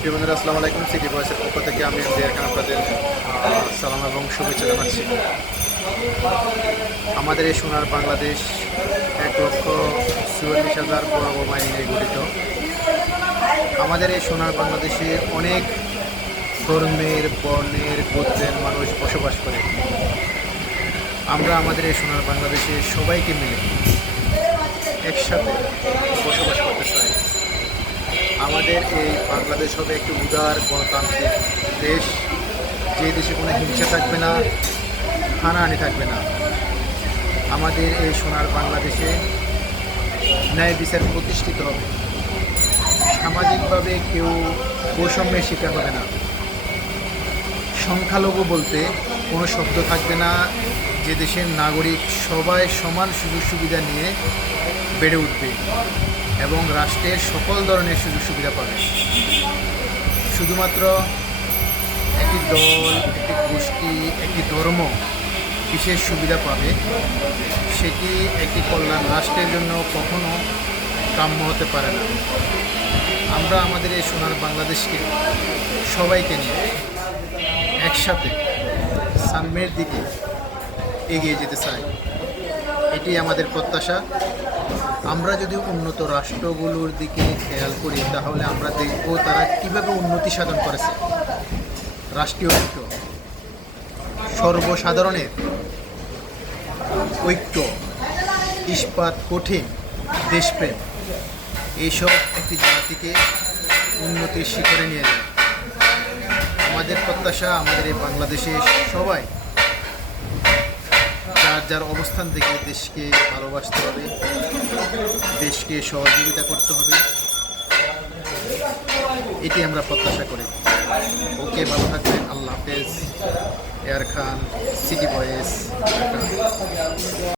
প্রিয় বন্ধুরা, আসসালামু আলাইকুম। সিটি বয়েসের পক্ষ থেকে আমি এখানে আপনাদের সালাম এবং শুভেচ্ছা জানাচ্ছি। আমাদের এই সোনার বাংলাদেশ 1,44,000 বর্গ মাইল নিয়ে গঠিত। আমাদের এই সোনার বাংলাদেশে অনেক ধর্মের, বর্ণের, গোত্রের মানুষ বসবাস করে। আমরা আমাদের এই সোনার বাংলাদেশে সবাইকে মিলে একসাথে বসবাস করতে চাই। আমাদের এই বাংলাদেশ হবে একটি উদার গণতান্ত্রিক দেশ, যে দেশে কোনো হিংসা থাকবে না, হানাহানি থাকবে না। আমাদের এই সোনার বাংলাদেশে ন্যায় বিচার প্রতিষ্ঠিত হবে, সামাজিকভাবে কেউ বৈষম্যের শিকার হবে না, সংখ্যালঘু বলতে কোনো শব্দ থাকবে না। যে দেশের নাগরিক সবাই সমান সুযোগ সুবিধা নিয়ে বেড়ে উঠবে এবং রাষ্ট্রের সকল ধরনের সুযোগ সুবিধা পাবে। শুধুমাত্র একটি দল, একটি গোষ্ঠী, একটি ধর্ম বিশেষ সুবিধা পাবে, সেটি একটি কল্যাণ রাষ্ট্রের জন্য কখনো কাম্য হতে পারে না। আমরা আমাদের এই সোনার বাংলাদেশকে সবাইকে নিয়ে একসাথে সামনের দিকে এগিয়ে যেতে চাই, এটি আমাদের প্রত্যাশা। আমরা যদি উন্নত রাষ্ট্রগুলোর দিকে খেয়াল করি, তাহলে আমরা দেখব তারা কীভাবে উন্নতি সাধন করেছে। রাষ্ট্রীয় ঐক্য, সর্বসাধারণের ঐক্য, ইস্পাত কঠিন, দেশপ্রেম, এইসব একটি জাতিকে উন্নতির শিখরে নিয়ে যায়। আমাদের প্রত্যাশা, আমাদের এই বাংলাদেশে সবাই যার যার অবস্থান থেকে দেশকে ভালোবাসতে হবে, দেশকে সহযোগিতা করতে হবে, এটি আমরা প্রত্যাশা করি। ওকে, ভালো থাকবেন। আল্লাহ হাফেজ। এয়ার খান, সিটি বয়েস।